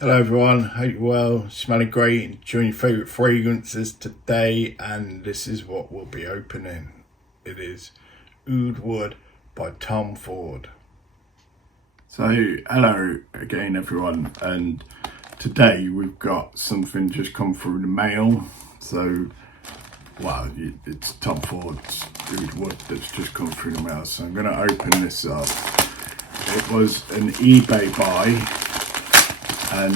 Hello everyone, hope you're well, smelling great, enjoying your favourite fragrances today, and this is what we'll be opening. It is Oud Wood by Tom Ford. So hello again everyone, and today we've got something just come through the mail. So wow, it's Tom Ford's Oud Wood that's just come through the mail, so I'm going to open this up. It was an eBay buy, and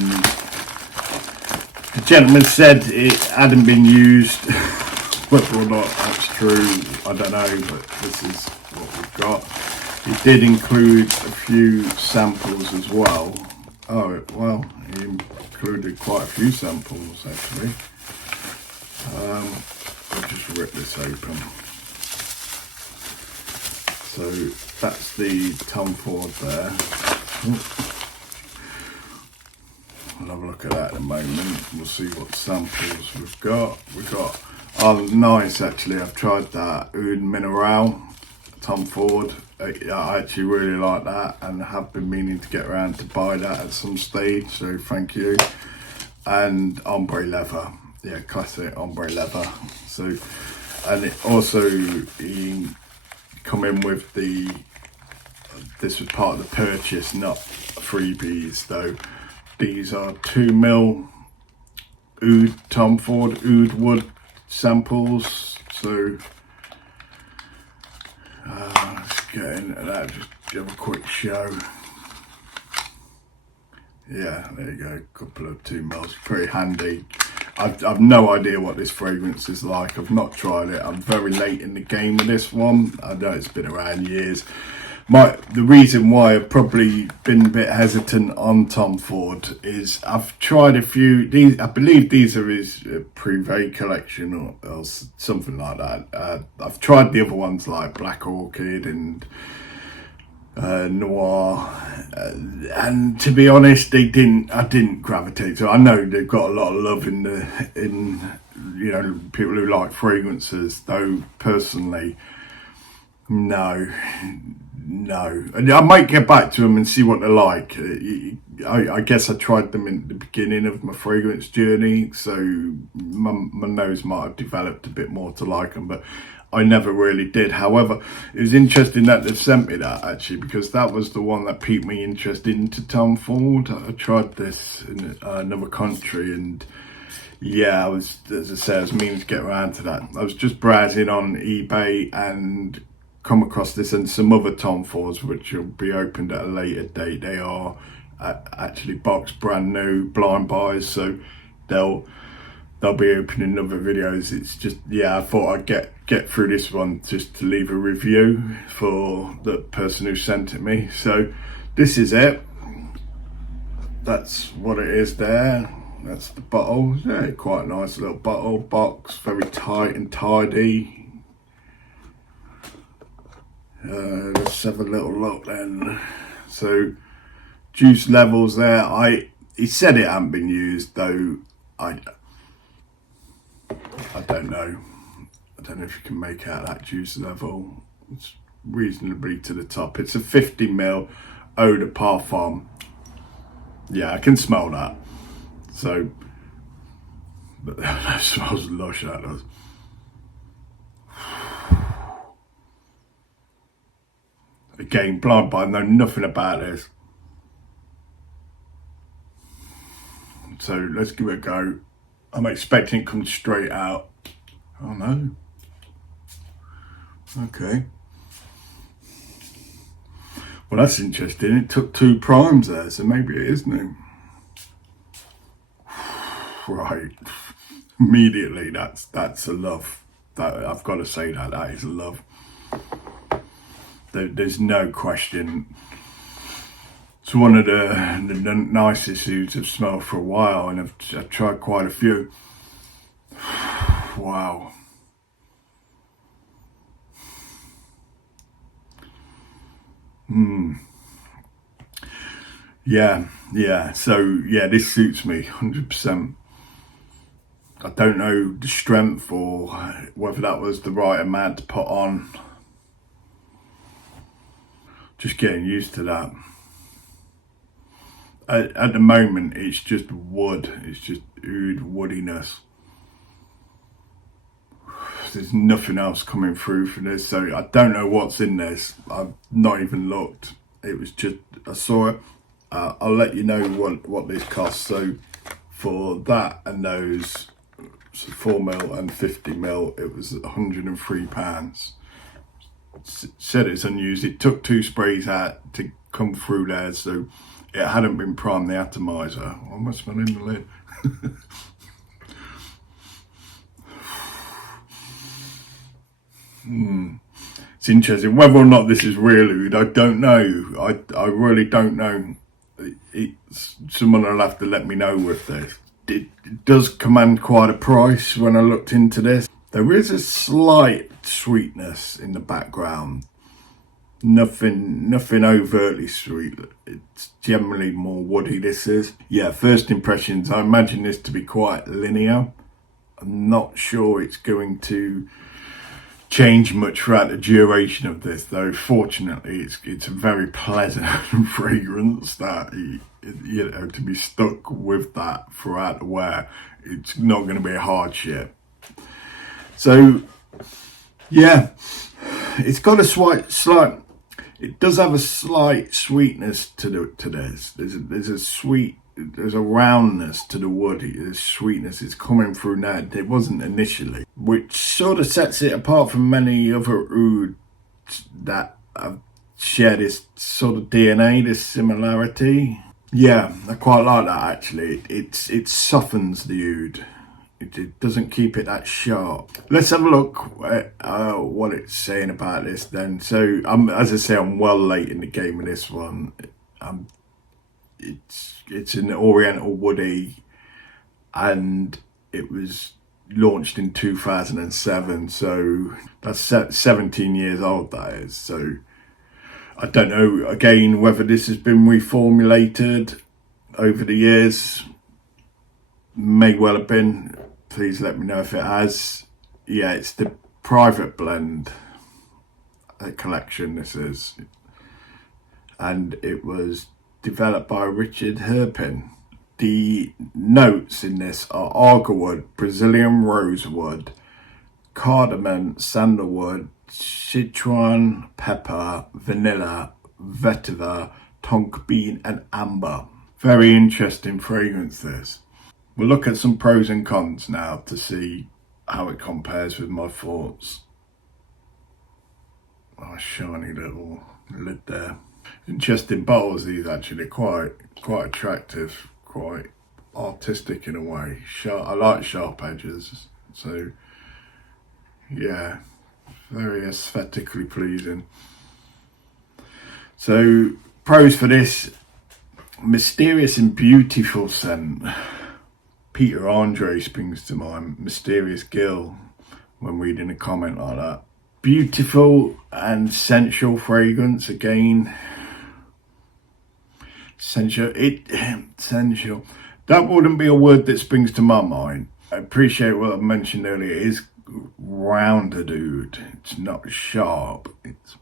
the gentleman said it hadn't been used. Whether or not that's true, I don't know, but this is what we've got. It did include a few samples as well. Oh, well, he included quite a few samples actually. I'll just rip this open. So that's the Tom Ford there. We'll have a look at that in a moment. We'll see what samples we've got. Oh, nice actually. I've tried that Oud Mineral, Tom Ford. I actually really like that, and have been meaning to get around to buy that at some stage. So thank you. And ombre leather, yeah, classic ombre leather. So, and it also he come in with the. This was part of the purchase, not freebies though. These are 2mm Tom Ford Oud Wood samples. So let's get into that, just give a quick show. Yeah, there you go, a couple of 2mm, pretty handy. I've no idea what this fragrance is like. I've not tried it. I'm very late in the game with this one. I know it's been around years. The reason why I've probably been a bit hesitant on Tom Ford is I've tried a few. These, I believe these are his Privé collection or something like that. I've tried the other ones like Black Orchid and Noir, and to be honest, I didn't gravitate to. I know they've got a lot of love in you know, people who like fragrances, though personally, no. I might get back to them and see what they're like. I guess I tried them in the beginning of my fragrance journey, so my nose might have developed a bit more to like them, but I never really did. However, it was interesting that they've sent me that actually, because that was the one that piqued me interest into Tom Ford. I tried this in another country, and yeah, as I say, I was meaning to get around to that. I was just browsing on eBay and come across this and some other Tom Fords which will be opened at a later date. They are actually boxed brand new blind buys, so they'll be opening other videos. It's just, yeah, I thought I'd get through this one just to leave a review for the person who sent it me. So this is it. That's what it is there. That's the bottle. Yeah, quite a nice little bottle box, very tight and tidy. Let's have a little look then. So juice levels there. He said it hadn't been used, though I don't know. I don't know if you can make out that juice level. It's reasonably to the top. It's a 50ml eau de parfum. Yeah, I can smell that. So, but that smells lush, that does. Again, blind buy, I know nothing about this. So let's give it a go. I'm expecting it to come straight out. Oh no. Okay. Well, that's interesting. It took 2 primes there, so maybe it is new. Right. Immediately, that's a love. That I've got to say that is a love. There's no question. It's one of the nicest ouds I've smelled for a while, and I've tried quite a few. Wow. Yeah. So yeah, this suits me 100%. I don't know the strength or whether that was the right amount to put on. Just getting used to that. At the moment, it's just wood. It's just oud woodiness. There's nothing else coming through for this, so I don't know what's in this. I've not even looked. It was just, I saw it. I'll let you know what this costs. So for that and those, so 4mm and 50mm, it was £103. Said it's unused. It took 2 sprays out to come through there, so it hadn't been primed, the atomizer. I must smell in the lid. It's interesting. Whether or not this is real oud, I don't know. I really don't know. Someone will have to let me know with this. It does command quite a price when I looked into this. There is a slight sweetness in the background. Nothing overtly sweet. It's generally more woody, this is. Yeah, first impressions, I imagine this to be quite linear. I'm not sure it's going to change much throughout the duration of this, though. Fortunately, it's a very pleasant fragrance that, you know, to be stuck with that throughout the wear, it's not going to be a hardship. So yeah, it's got a slight, it does have a slight sweetness to this. There's a roundness to the wood. There's sweetness. It's coming through now. It wasn't initially, which sort of sets it apart from many other oud that have share this sort of DNA, this similarity. Yeah, I quite like that actually. It softens the oud. It doesn't keep it that sharp. Let's have a look at what it's saying about this then. So, as I say, I'm well late in the game with this one. It's an Oriental woody, and it was launched in 2007. So that's 17 years old. That is. So I don't know again whether this has been reformulated over the years. May well have been. Please let me know if it has. Yeah, it's the private blend collection, this is. And it was developed by Richard Herpin. The notes in this are Agarwood, Brazilian Rosewood, Cardamom, Sandalwood, Sichuan pepper, vanilla, Vetiver, Tonka bean and amber. Very interesting fragrance, this. We'll look at some pros and cons now to see how it compares with my thoughts. Oh, shiny little lid there. Interesting bottles, these actually. Quite attractive, quite artistic in a way. Sharp. I like sharp edges, so yeah, very aesthetically pleasing. So pros for this: mysterious and beautiful scent. Peter Andre springs to mind, mysterious gill, when reading a comment like that. Beautiful and sensual fragrance again. Sensual. That wouldn't be a word that springs to my mind. I appreciate what I mentioned earlier. It is rounded oud. It's not sharp. It's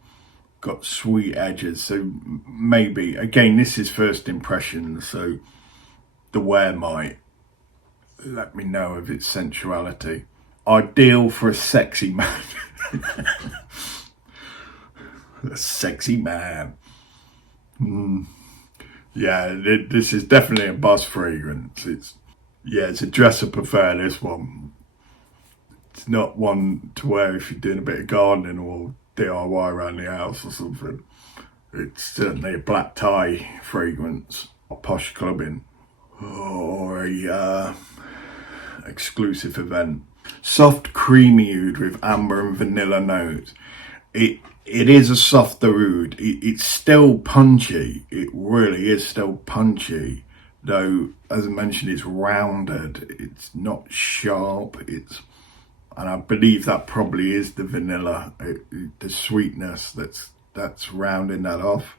got sweet edges. So maybe, again, this is first impression. So the wear might let me know of its sensuality. Ideal for a sexy man. A sexy man. Yeah, this is definitely a boss fragrance. It's a dress-up affair, this one. It's not one to wear if you're doing a bit of gardening or DIY around the house or something. It's certainly a black tie fragrance, or posh clubbing, or a exclusive event. Soft creamy oud with amber and vanilla notes. It is a softer oud. It's still punchy. It really is still punchy, though as I mentioned, it's rounded. It's not sharp. And I believe that probably is the vanilla, the sweetness that's rounding that off.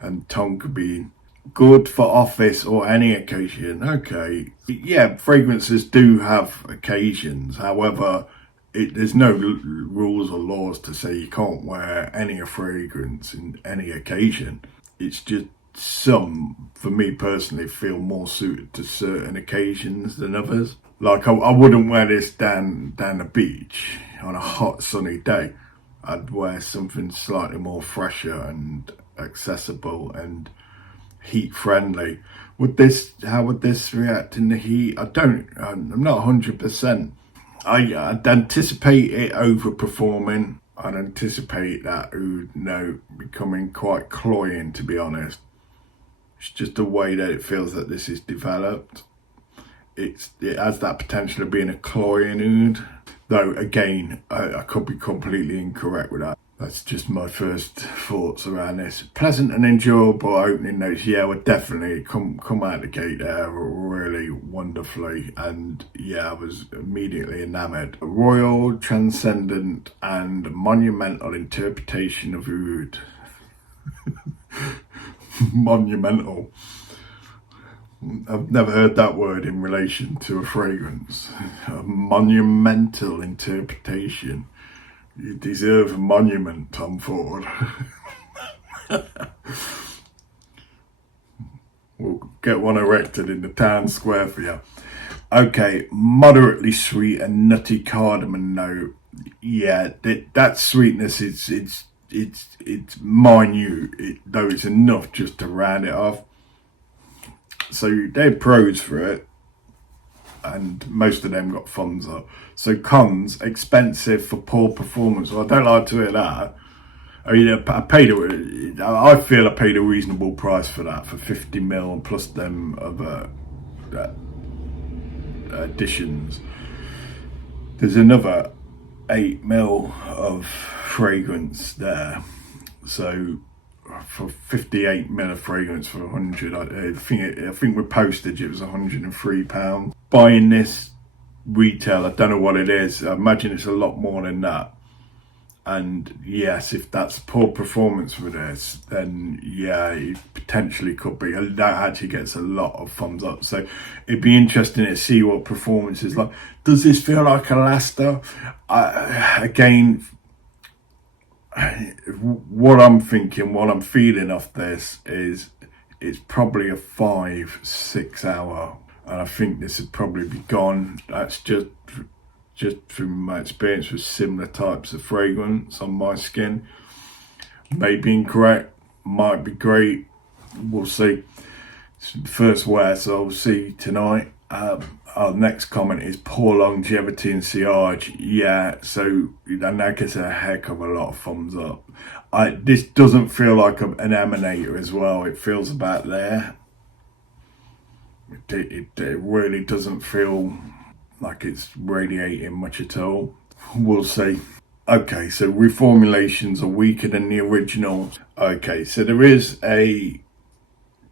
And Tonka bean. Good for office or any occasion. Okay, yeah, fragrances do have occasions. However, there's no rules or laws to say you can't wear any fragrance in any occasion. It's just some, for me personally, feel more suited to certain occasions than others. Like I wouldn't wear this down the beach on a hot sunny day. I'd wear something slightly more fresher and accessible and heat friendly. How would this react in the heat? I'm not 100%. I'd anticipate it overperforming. I'd anticipate that Oud becoming quite cloying, to be honest. It's just the way that it feels that this is developed. It has that potential of being a cloying Oud. Though, again, I could be completely incorrect with that. That's just my first thoughts around this. Pleasant and enjoyable opening notes. Yeah, we're definitely come out the gate there really wonderfully. And yeah, I was immediately enamoured. A royal, transcendent and monumental interpretation of Oud. Monumental. I've never heard that word in relation to a fragrance. A monumental interpretation. You deserve a monument, Tom Ford. We'll get one erected in the town square for you. Okay, moderately sweet and nutty cardamom note. Yeah, that sweetness it's minute, though it's enough just to round it off. So they're pros for it, and most of them got thumbs up. So cons, expensive for poor performance. Well, I don't like to hear that. I mean, I feel I paid a reasonable price for that, for 50ml plus them other additions. There's another 8ml of fragrance there. So for 58ml of fragrance for 100, I think with postage it was £103. Buying this retail, I don't know what it is. I imagine it's a lot more than that. And yes, if that's poor performance for this, then yeah, it potentially could be. That actually gets a lot of thumbs up. So it'd be interesting to see what performance is like. Does this feel like a laster? Again, what I'm thinking, what I'm feeling off this is it's probably a 5-6 hour, and I think this would probably be gone. That's just from my experience with similar types of fragrance on my skin. Maybe incorrect, might be great, we'll see. It's the first wear, so I'll see tonight. Our next comment is poor longevity and sillage. Yeah, so that gets a heck of a lot of thumbs up. This doesn't feel like an emanator as well. It feels about there. It really doesn't feel like it's radiating much at all. We'll see. Okay, so reformulations are weaker than the original. Okay, so there is a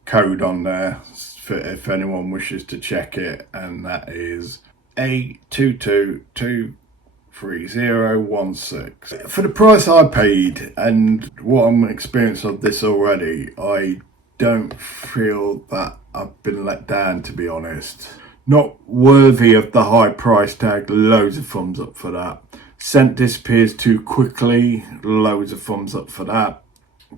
code on there for if anyone wishes to check it, and that is A22233016. For the price I paid and what I'm experiencing of this already, I don't feel that I've been let down, to be honest. Not worthy of the high price tag, loads of thumbs up for that. Scent disappears too quickly, loads of thumbs up for that.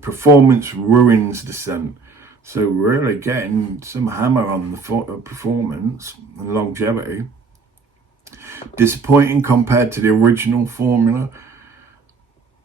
Performance ruins the scent. So really getting some hammer on the performance and longevity. Disappointing compared to the original formula.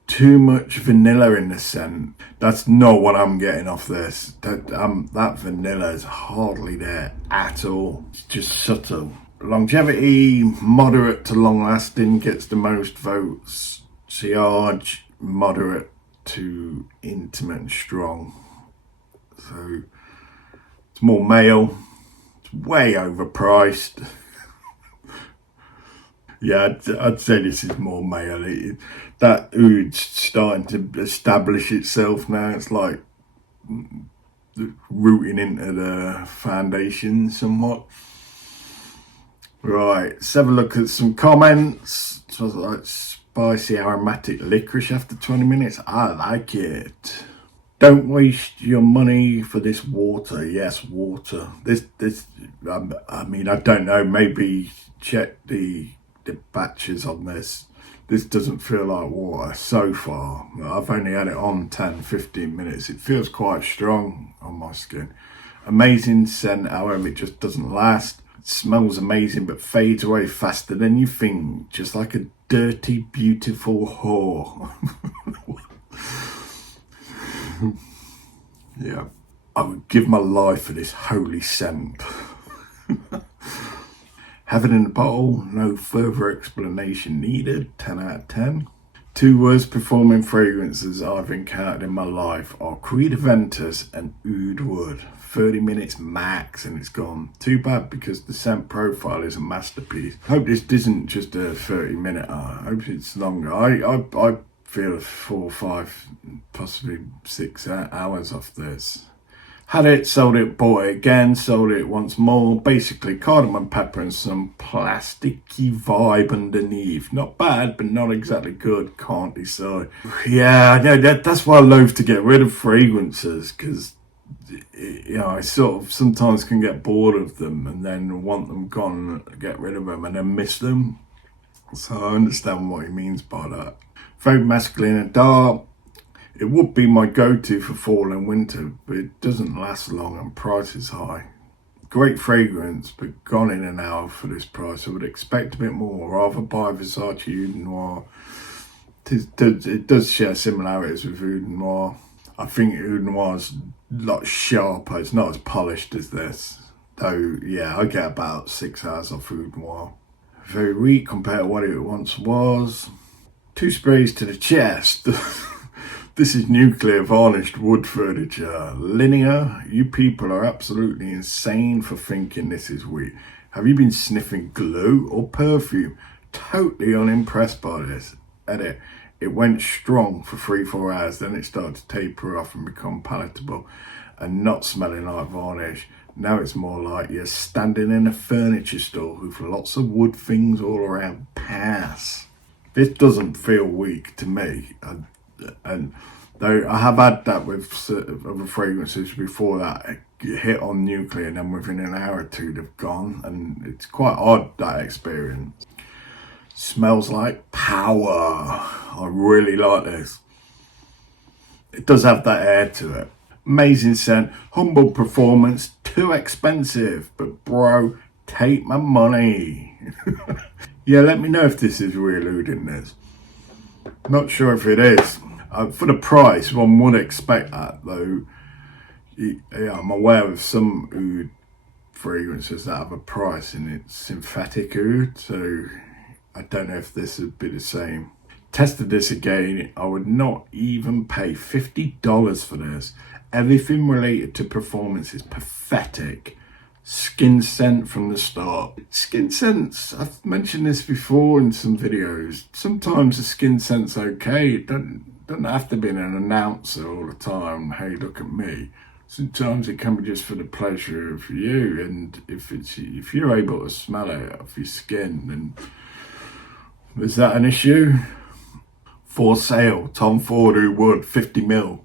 Too much vanilla in the scent. That's not what I'm getting off this. That vanilla is hardly there at all. It's just subtle. Longevity, moderate to long lasting, gets the most votes. Sillage, moderate to intimate and strong. So it's more male. It's way overpriced. Yeah, I'd say this is more male. That Oud's starting to establish itself now. It's like rooting into the foundation somewhat. Right, let's have a look at some comments. So like spicy aromatic licorice after 20 minutes. I like it. Don't waste your money for this water. Yes, water. This. I mean, I don't know. Maybe check the batches on this. This doesn't feel like water so far. I've only had it on 10-15 minutes. It feels quite strong on my skin. Amazing scent, however, it just doesn't last. It smells amazing but fades away faster than you think, just like a dirty, beautiful whore. Yeah, I would give my life for this holy scent. Heaven in a bottle, no further explanation needed, 10 out of 10. Two worst performing fragrances I've encountered in my life are Creed Aventus and Oud Wood. 30 minutes max and it's gone. Too bad because the scent profile is a masterpiece. I hope this isn't just a 30-minute. I hope it's longer. I feel 4, 5, possibly 6 hours off this. Had it, sold it, bought it again, sold it once more. Basically, cardamom, pepper and some plasticky vibe underneath. Not bad, but not exactly good. Can't decide. Yeah, that's why I loathe to get rid of fragrances, because I sort of sometimes can get bored of them and then want them gone, get rid of them and then miss them. So I understand what he means by that. Very masculine and dark. It would be my go-to for fall and winter, but it doesn't last long and price is high. Great fragrance, but gone in an hour for this price. I would expect a bit more. Rather buy Versace Oud Noir. It does share similarities with Oud Noir. I think Oud Noir's a lot sharper. It's not as polished as this. Though, yeah, I get about 6 hours off Oud Noir. Very weak compared to what it once was. 2 sprays to the chest. This is nuclear varnished wood furniture. Linear, you people are absolutely insane for thinking this is weak. Have you been sniffing glue or perfume? Totally unimpressed by this. Edit. It went strong for 3-4 hours, then it started to taper off and become palatable and not smelling like varnish. Now it's more like you're standing in a furniture store with lots of wood things all around. Pass. This doesn't feel weak to me. And though I have had that with other fragrances before that, hit on nuclear and then within an hour or two they've gone, and it's quite odd, that experience. Smells like power. I really like this. It does have that air to it. Amazing scent, humble performance, too expensive, but bro, take my money. Yeah, let me know if this is real oud in this. Not sure if it is. For the price, one would expect that, though. Yeah, I'm aware of some oud fragrances that have a price and it's synthetic oud, so I don't know if this would be the same. Tested this again. I would not even pay $50 for this. Everything related to performance is pathetic. Skin scent from the start. Skin scents, I've mentioned this before in some videos. Sometimes the skin scent's okay. It doesn't have to be an announcer all the time. Hey, look at me. Sometimes it can be just for the pleasure of you, and if you're able to smell it off your skin, then is that an issue? For sale, Tom Ford Oud Wood, 50ml.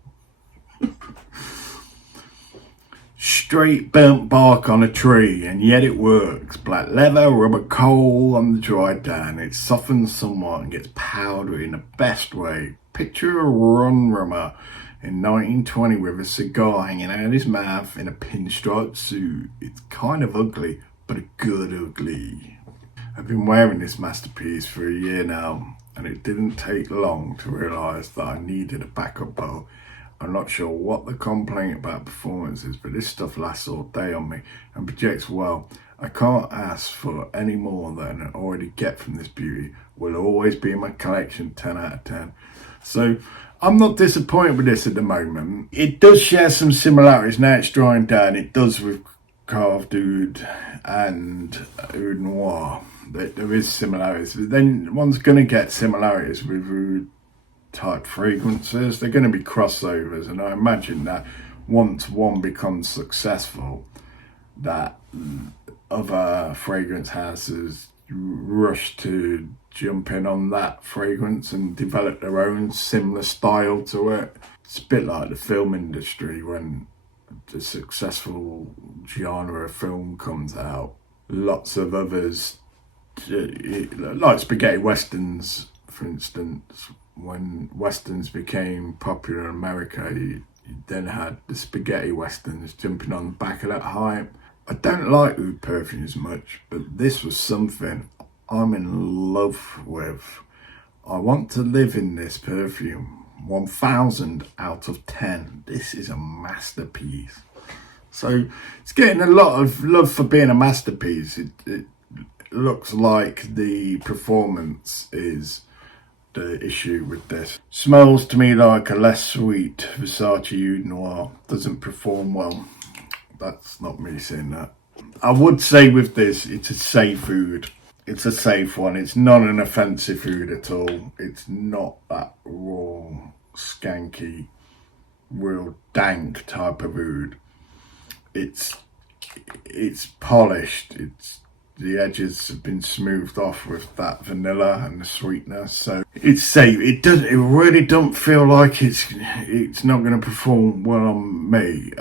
Straight burnt bark on a tree, and yet it works. Black leather, rubber coal on the dry down. It softens somewhat and gets powdery in the best way. Picture a rummer in 1920 with a cigar hanging out of his mouth in a pinstripe suit. It's kind of ugly, but a good ugly. I've been wearing this masterpiece for a year now, and it didn't take long to realise that I needed a backup bottle. I'm not sure what the complaint about performance is, but this stuff lasts all day on me and projects well. I can't ask for any more than I already get from this beauty. Will always be in my collection, 10 out of 10. So I'm not disappointed with this at the moment. It does share some similarities. Now it's drying down. It does with Carved Oud and Oud Noir. There is similarities. But then one's going to get similarities with Oud type fragrances. They're going to be crossovers, and I imagine that once one becomes successful, that other fragrance houses rush to jump in on that fragrance and develop their own similar style to it. It's a bit like the film industry. When a successful genre of film comes out, lots of others, like spaghetti westerns for instance, when westerns became popular in America, you then had the spaghetti westerns jumping on the back of that hype. I don't like oud perfumes much, but this was something I'm in love with. I want to live in this perfume. 1000 out of 10. This is a masterpiece. So it's getting a lot of love for being a masterpiece. It looks like the performance is the issue with this. Smells to me like a less sweet Versace Oud Noir. Doesn't perform well. That's not me saying that. I would say with this, it's a safe oud. It's a safe one. It's not an offensive oud at all. It's not that raw, skanky, real dank type of oud. It's polished. The edges have been smoothed off with that vanilla and the sweetness, so it's safe. It really don't feel like it's not going to perform well on me.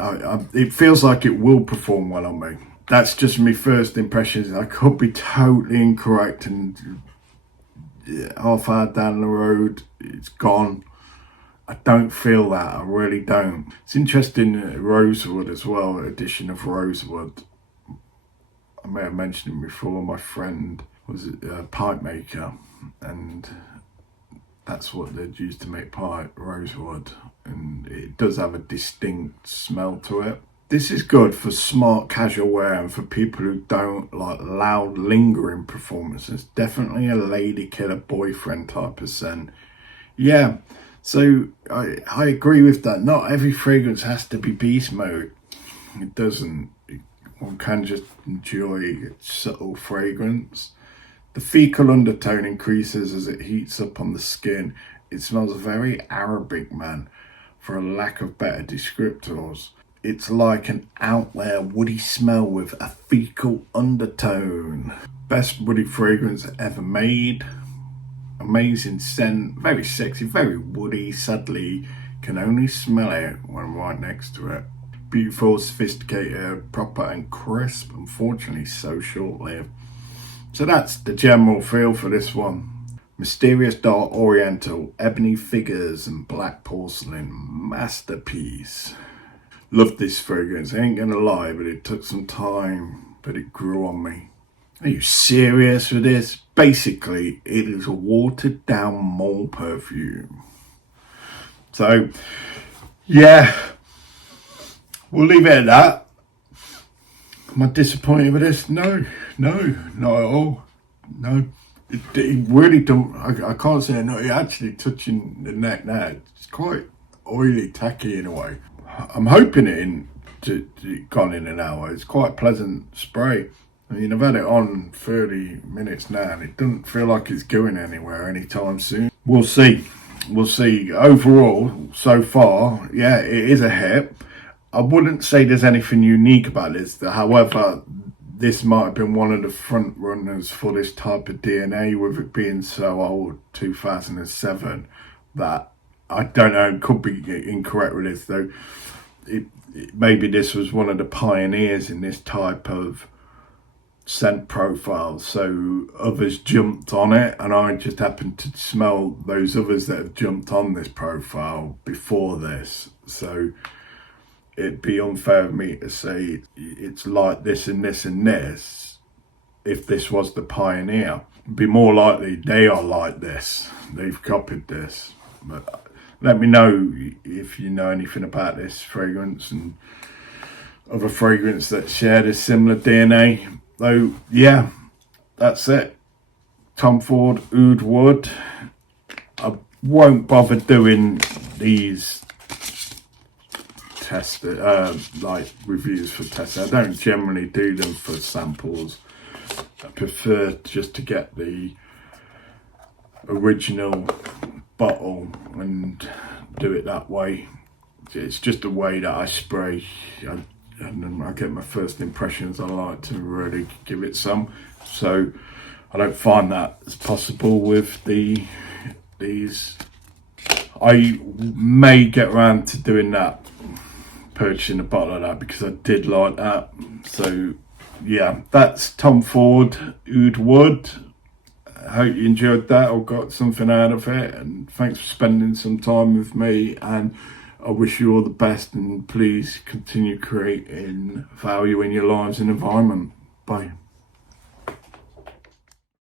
It feels like it will perform well on me. That's just my first impressions. I could be totally incorrect, and half hour down the road, it's gone. I don't feel that. I really don't. It's interesting, Rosewood as well, edition of Rosewood. I may have mentioned it before. My friend was a pipe maker, and that's what they'd use to make pipe, Rosewood, and it does have a distinct smell to it. This is good for smart casual wear and for people who don't like loud lingering performances. Definitely a lady killer boyfriend type of scent. Yeah, so I agree with that. Not every fragrance has to be beast mode. It doesn't. One can just enjoy its subtle fragrance. The fecal undertone increases as it heats up on the skin. It smells very Arabic, man, for a lack of better descriptors. It's like an out there woody smell with a fecal undertone. Best woody fragrance ever made. Amazing scent, very sexy, very woody. Sadly, can only smell it when right next to it. Beautiful, sophisticated, proper and crisp. Unfortunately, so short-lived. So that's the general feel for this one. Mysterious dark oriental, ebony figures and black porcelain. Masterpiece. Love this fragrance, I ain't gonna lie, but it took some time, but it grew on me. Are you serious with this? Basically, it is a watered down mole perfume. So, yeah. We'll leave it at that. Am I disappointed with this? No, not at all. No, it really don't. I can't say no. It actually touching the neck now. It's quite oily, tacky in a way. I'm hoping it gone in an hour. It's quite a pleasant spray. I mean, I've had it on 30 minutes now, and it doesn't feel like it's going anywhere anytime soon. We'll see. Overall, so far, yeah, it is a hit. I wouldn't say there's anything unique about this. However, this might have been one of the front runners for this type of DNA, with it being so old, 2007, that I don't know, could be incorrect with this though. Maybe this was one of the pioneers in this type of scent profile, so others jumped on it, and I just happened to smell those others that have jumped on this profile before this. So it'd be unfair of me to say it's like this and this and this if this was the pioneer. It'd be more likely they are like this, they've copied this. But let me know if you know anything about this fragrance and other fragrance that share this similar DNA. So yeah, that's it. Tom Ford Oud Wood. I won't bother doing these test like reviews for tests. I don't generally do them for samples. I prefer just to get the original bottle and do it that way. It's just the way that I spray, and then I get my first impressions. I like to really give it some, so I don't find that as possible with these. I may get around to doing that, purchasing a bottle of that, because I did like that. So yeah, that's Tom Ford Oud Wood. I hope you enjoyed that or got something out of it, and thanks for spending some time with me, and I wish you all the best, and please continue creating value in your lives and environment. Bye.